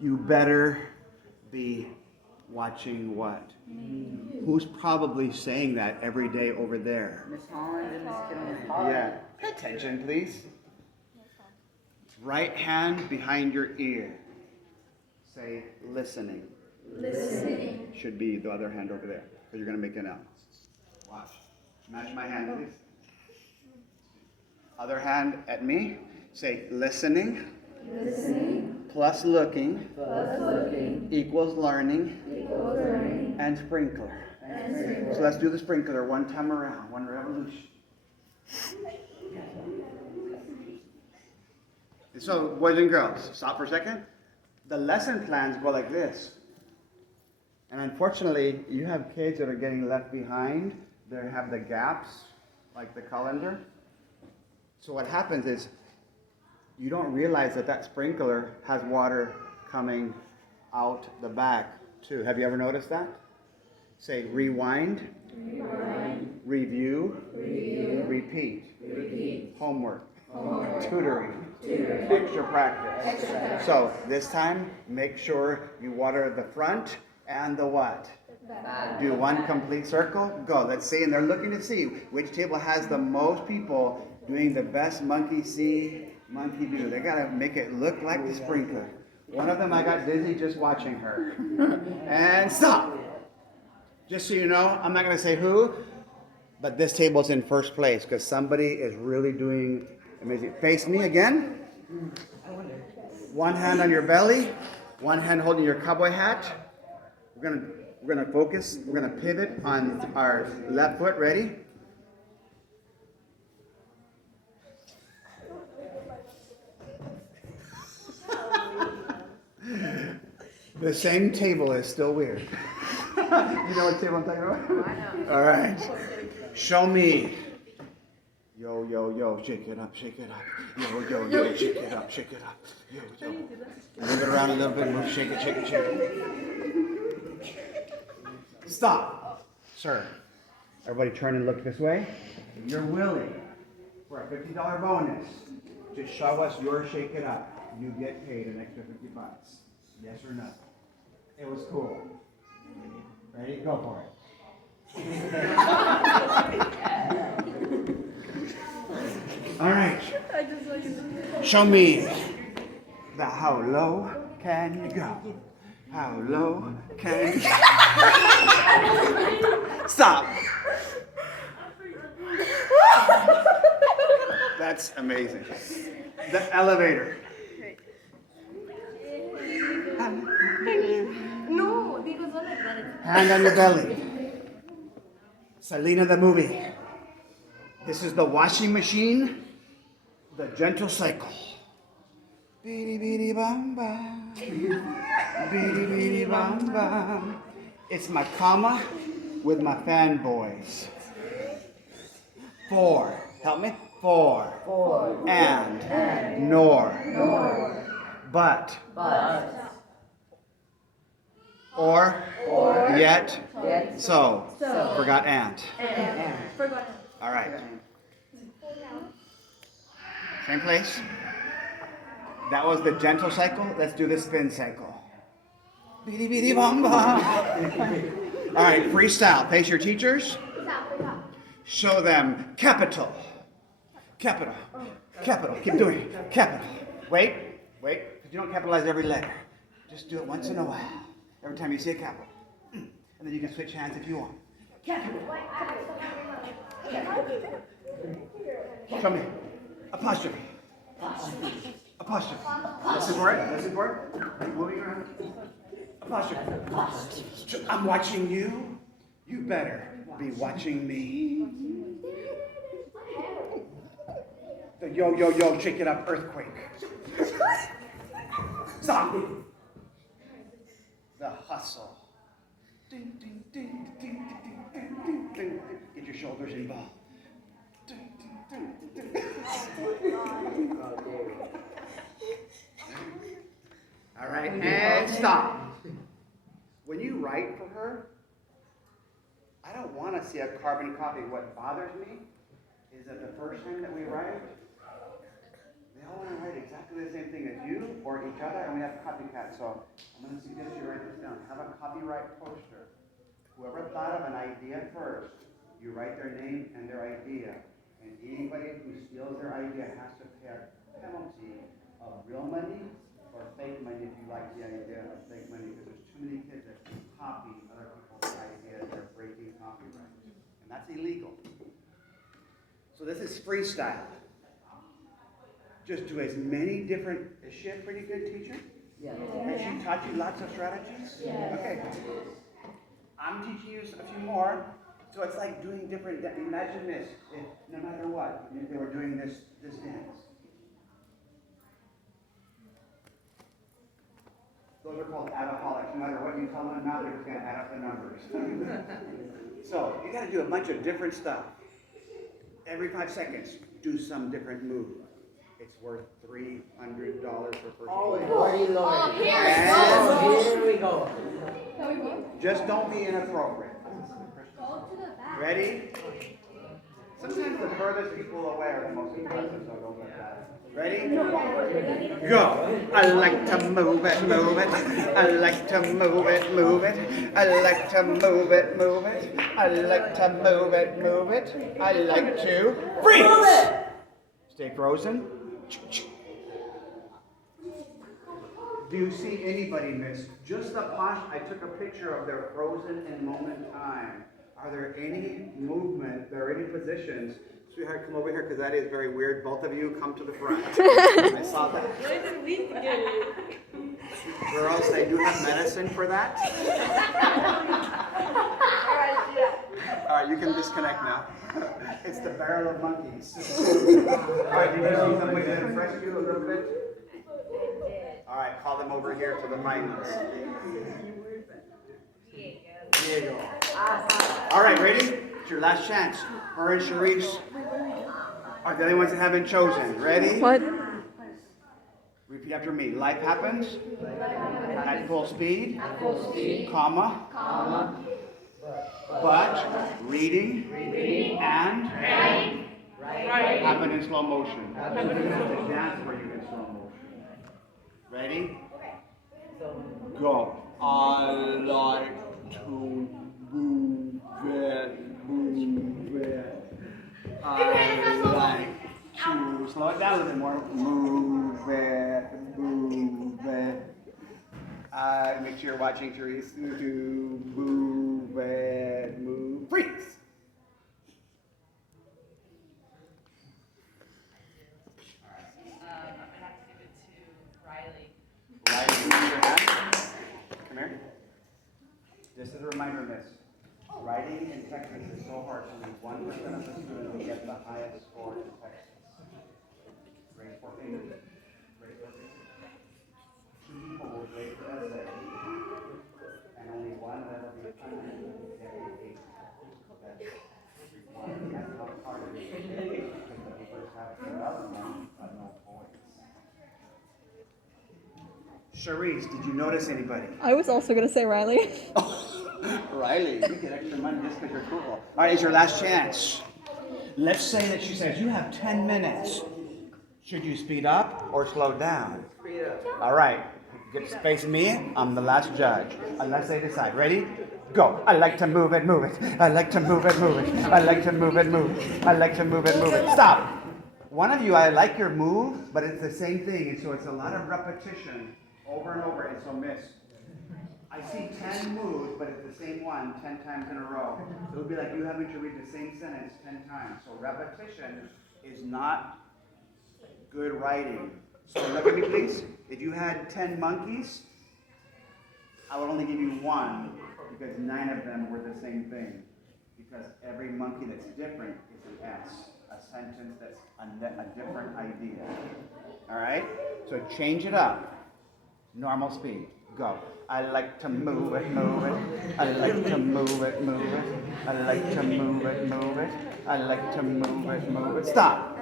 You better be watching what? Who's probably saying that every day over there? Miss Holland and Miss Kinley. Yeah. Pay attention, please. Right hand behind your ear. Say listening. Listening. Should be the other hand over there, because you're going to make an L. Watch. Match my hand, please. Other hand at me. Say listening. Listening. Plus looking. Plus looking. Equals learning. Equals learning. And sprinkler. And sprinkler. So let's do the sprinkler one time around. One revolution. So, boys and girls, stop for a second. The lesson plans go like this. And unfortunately, you have kids that are getting left behind. They have the gaps, like the colander. So what happens is, you don't realize that that sprinkler has water coming out the back too. Have you ever noticed that? Say rewind, Rewind. review, Review. repeat, Repeat. homework, Homework. tutoring, Tutoring. extra practice. Extra practice. So this time, make sure you water the front and the what? Back. Do one complete circle. Go. Let's see. And they're looking to see which table has the most people doing the best monkey see, monkey do. They got to make it look like the sprinkler. One of them, I got dizzy just watching her. And stop. Just so you know, I'm not going to say who, but this table's in first place because somebody is really doing amazing. Face me again. One hand on your belly, one hand holding your cowboy hat. We're gonna focus. We're gonna pivot on our left foot. Ready? The same table is still weird. You know what table I'm talking about? I know. All right. Show me. Yo, yo, yo, shake it up, shake it up. Yo, yo, yo, shake it up, shake it up. Yo, yo. Move it around a little bit, move, shake it, shake it, shake it. Stop. Sir, everybody turn and look this way. If you're willing for a $50 bonus, just show us your shake it up. You get paid an extra 50 bucks. Yes or no? It was cool. Ready? Go for it. All right. Show me the how low can you go? How low can you go? Stop. That's amazing. The elevator. No, because of that. Hand on your belly. Selena the movie. This is the washing machine, the gentle cycle. Beady beady bum bum. Beady beady bum bum. It's my comma with my fanboys. 4. Help me. 4. Four. And. Nor. Nor. But. But. Or. Yet. Yet. So. So. Forgot and. And. Forgot. All right. Same place. That was the gentle cycle. Let's do the spin cycle. Beady beady bum bum. All right, freestyle. Face your teachers. Show them capital. Capital. Capital. Keep doing it. Capital. Wait. Because you don't capitalize every letter. Just do it once in a while. Every time you see a capital. And then you can switch hands if you want. Show me. Apostrophe. Apostrophe. Listen for it. Listen for it. Keep moving around. Apostrophe. I'm watching you. You better be watching me. The yo, yo, yo, shake it up earthquake. Stop. The hustle. Ding, ding, ding, ding, ding, ding, ding, ding. Get your shoulders involved. Ding, ding, ding, ding, ding. All right, and stop. When you write for her, I don't want to see a carbon copy. What bothers me is that the first time that we write, they all want to write exactly the same thing as you or each other, and we have copycats. So I'm going to suggest you write this down. Have a copyright poster. Whoever thought of an idea first, you write their name and their idea. And anybody who steals their idea has to pay a penalty of real money or fake money if you like the idea of fake money, because there's too many kids that copy other people's ideas. They're breaking copyright. And that's illegal. So this is freestyle. Just do as many different, is she a pretty good teacher? Yeah. Has she taught you lots of strategies? Yeah. Okay. I'm teaching you a few more. So it's like doing different, imagine this, if, no matter what, if they were doing this dance. Those are called addaholics. No matter what you tell them now, they're just going to add up the numbers. So you got to do a bunch of different stuff. Every 5 seconds, do some different move. It's worth $300 for first Oh, place. Lordy, Lord. Oh, here it And- goes. Oh, here we go. Can we move? Just don't be inappropriate. Go to the back. Ready? Sometimes the furthest people away are the most impressive, so don't get that. Ready? Go! I like to move it, move it. I like to move it, move it. I like to move it, move it. I like to move it, move it. I like to freeze! Stay frozen. Do you see anybody, miss? Just the posture. I took a picture of their frozen in moment time. Are there any movement? There are any positions? Sweetheart, come over here because that is very weird. Both of you come to the front. I saw that. Why did we forget it? Girls, they do have medicine for that. All right, you can disconnect now. It's the barrel of monkeys. All right, did you see somebody that impressed you a little bit? All right, call them over here to the finals. Diego. All right, ready? It's your last chance. Her and Sharice are the only ones that haven't chosen. Ready? What? Repeat after me. Life happens at full speed, comma, but reading and happen in slow motion. I'm going to have to dance for you in slow motion. Ready? Go. I like to move it, move it. I like to slow it down a little more. Move it, move it. Make sure you're watching, Therese. Move it, move. Freeze. I'm gonna have to give it to Riley. Riley, raise your hand. Come here. This is a reminder, miss. Writing in Texas is so hard. Only 1% of the students will get the highest score in Texas. Raise 4 fingers. Raise 4 fingers. 2 people will grade the essay. And only one that will be punished will get an 8. That's required. That's how hard it is. Because the papers have to love them, but no points. Charisse, did you notice anybody? I was also gonna say Riley. Riley, you get extra money just because you're cool. All right, it's your last chance. Let's say that she says you have 10 minutes. Should you speed up or slow down? Speed up. All right, get to face me. I'm the last judge. Unless they decide. Ready? Go. I like to move it, move it. I like to move it, move it. I like to move it, move it. I like to move it, move it. Stop. One of you, I like your move, but it's the same thing, and so it's a lot of repetition over and over, and so miss. I see 10 moves, but it's the same one 10 times in a row. So it would be like you having to read the same sentence 10 times. So repetition is not good writing. So look at me, please. If you had 10 monkeys, I would only give you 1 because 9 of them were the same thing. Because every monkey that's different is an S, a sentence that's a different idea. All right? So change it up. Normal speed. Go. I like to move it, move it. I like to move it, move it. I like to move it, move it. I like to move it, move it. Stop.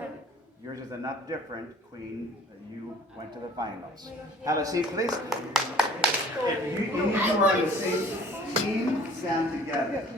Yours is enough different, Queen, that you went to the finals. Have a seat, please. If any of you are on the same team, stand together.